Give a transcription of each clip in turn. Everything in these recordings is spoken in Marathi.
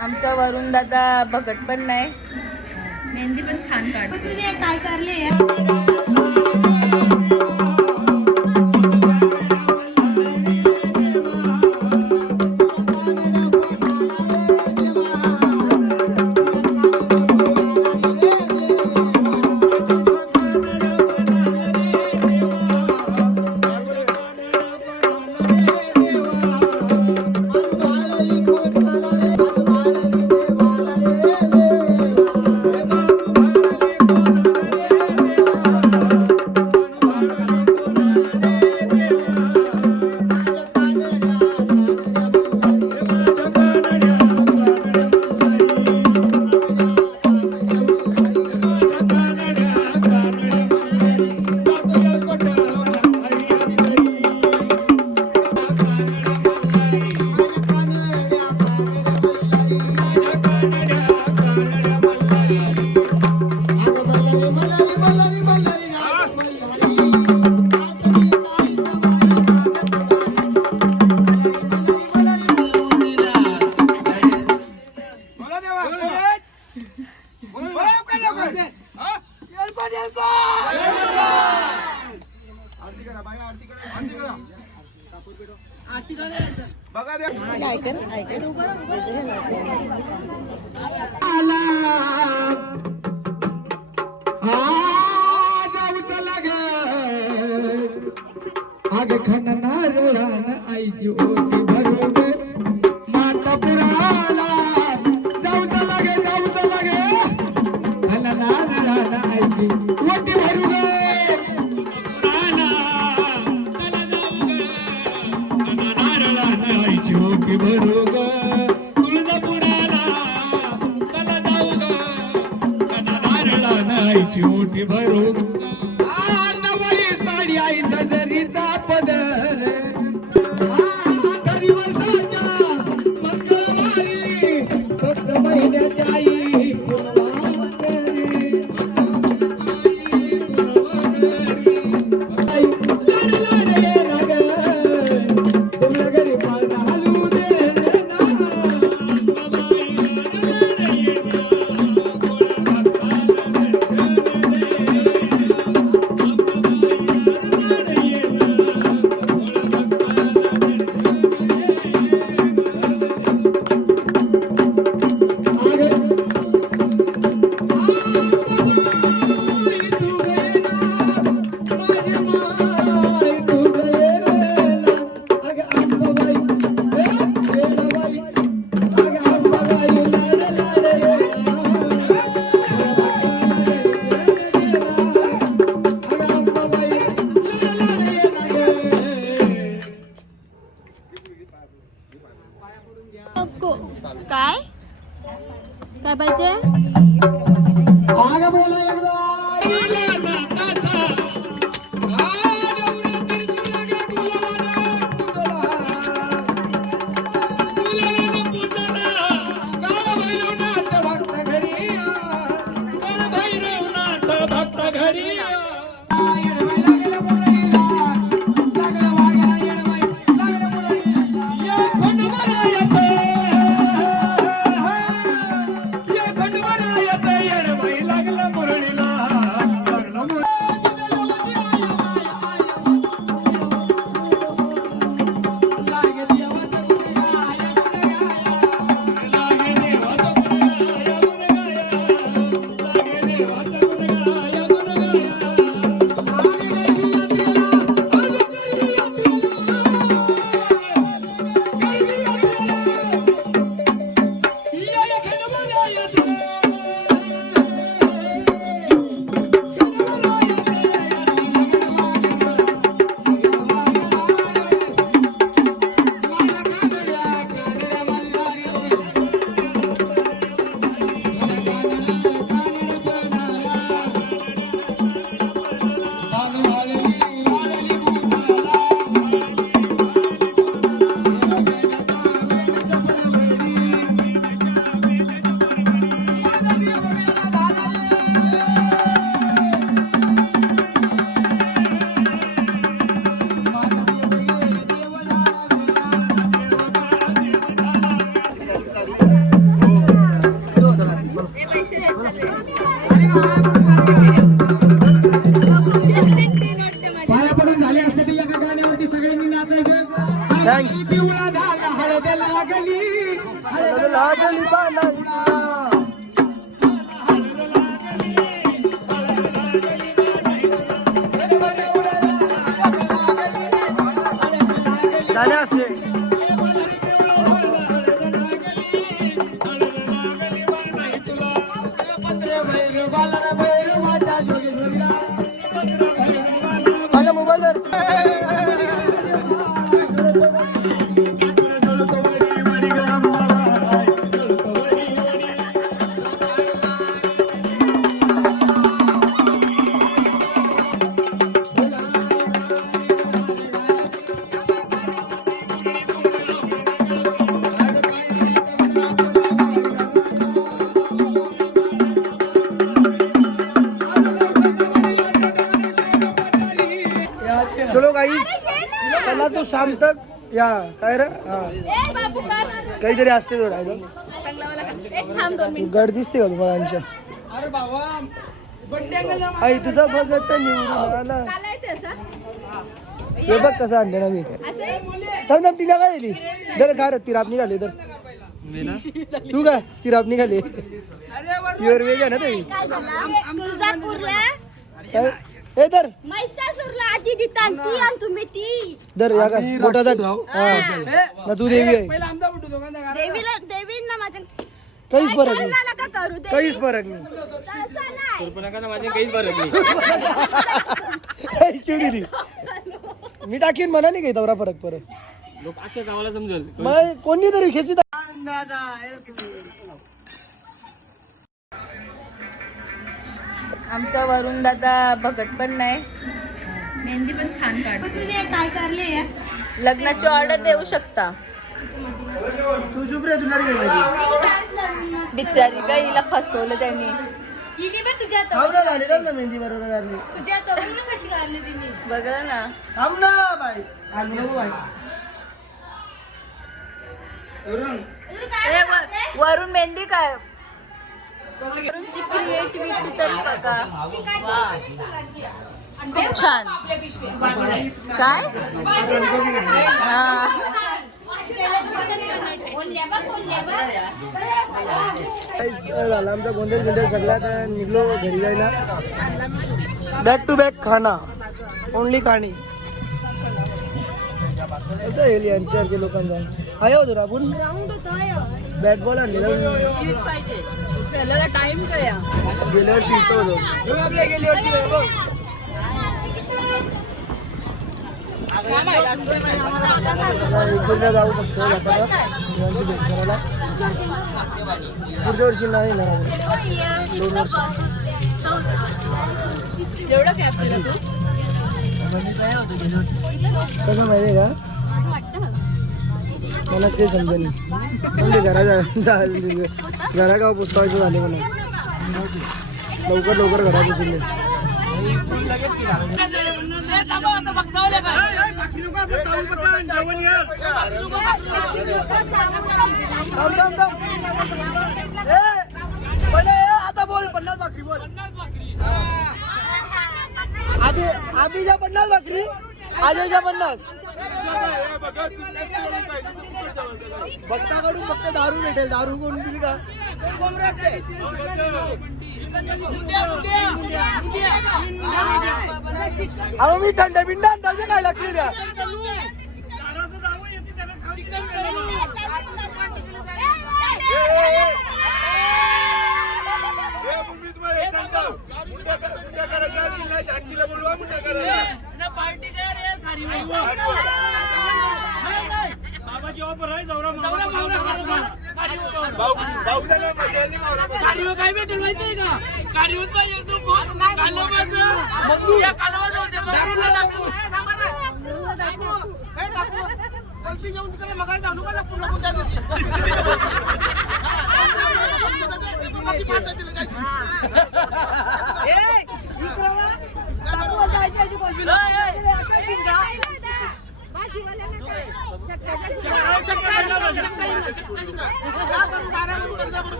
आमचा वरुण दादा बघत पण नाही. मेहंदी पण छान काढतो. तुझे काय करले आग खनना रोडान आईची ओटी भरोगे माता पुराला जाऊच लागे खनना रोडान आईची ओटी भरोगे पुराला चला जाऊगे खनना रोडान आईची ओटी भरोगे तुळजापुराला चला जाऊगे खनना रोडान आईची ओटी भरोगे साडी आई जरीचा पदर 8 दिवसाच्या मंगळवारी थँक्स. पिवळा झाला हळद लागली लागली बाणाईला. गाणे असते. माझ्या मोबाईल वर चलो गाईस चला तो शाम तक या काय रे काहीतरी असते तो राहिलं. गड दिसते का तुम्हाला आमच्या आई तुझा भगत निवडून आला. हे बघ कसं आणलं ना मी. थांब थांब तिला काय दिली जर खा रे तिराप निघाले तर तू काय तिराप निघाले प्युअर वेज आहे ना ते काय ए तर दर या का मोठाचा ना तू देवी आहे काहीच फरक नाही काहीच फरक नाही काहीच दिली मी टाकीन म्हणा नाही काही तवरा फरक परत लोक अख्ख्या गावाला समजेल मला कोणी तरी खेची आमचा वरुण दादा बघत पण नाही. मेहंदी पण छान काढतो. काय करले लग्नाची ऑर्डर देऊ शकता. तू चुप रे तुला नाही माहिती. बिचारी का हिला फसवलं त्यांनी. थांब ना झाली ना मेहंदी बरोबर लागली बघलं ना थांब ना बाई आली नको बाई. वरून मेहंदी काय वरूनची क्रिएटिव्हिटी तरी बघा. खूप छान काय हा झाला आमचा गोंधळ बिंदळ सगळा आता निघलो घरी जायला. बॅक टू बॅक खाना ओनली खाणी कसं येईल यांच्यासारखे लोकांचा आहे होतो ना आपण बॅट बॉल आणलेला टाइम काय गेल्या वर्षी इथं होतो गेल्या वर्षी इकडला जाऊ बघतो जाताना देवांची भेट करायला. पुढच्या वर्षी नाही येणार 2 वर्ष. एवढं काय आपल्याला तू कसं माहिती आहे का मलाच काही समजेल म्हणजे घरागाव पुस्तकाचं झाले म्हणून लवकर लवकर घरा पुजले. आता बोल 50 भाकरी बोल आधीच्या 50 भाकरी आजच्या 50 भक्ताकडून फक्त दारू भेटेल. दारू कोण दिली का अहो मी थंड बिंडा आणता काय लागते त्या बाबाची ऑफर आहे जवरा काय भेटेल माहितीये का कार्यवत पाहिजे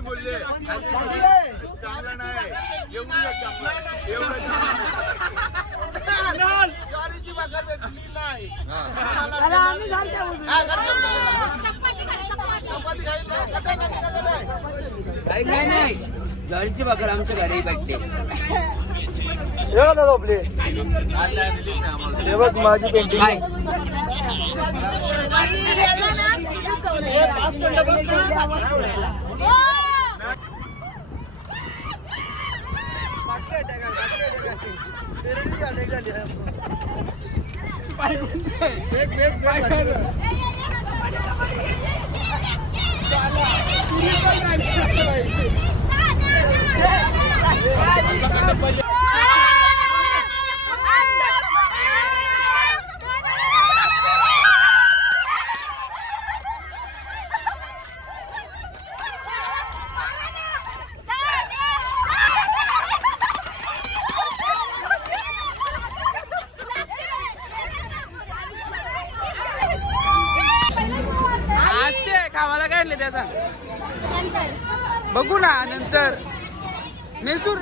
बोलले चांगला नाही काय नाही ज्वारीची भाकर आमच्या घरी भेटते. हे का झोपले हे बघ माझी पेंटिंग असते कामाला काढले त्याचा बघू ना नंतर मेसूर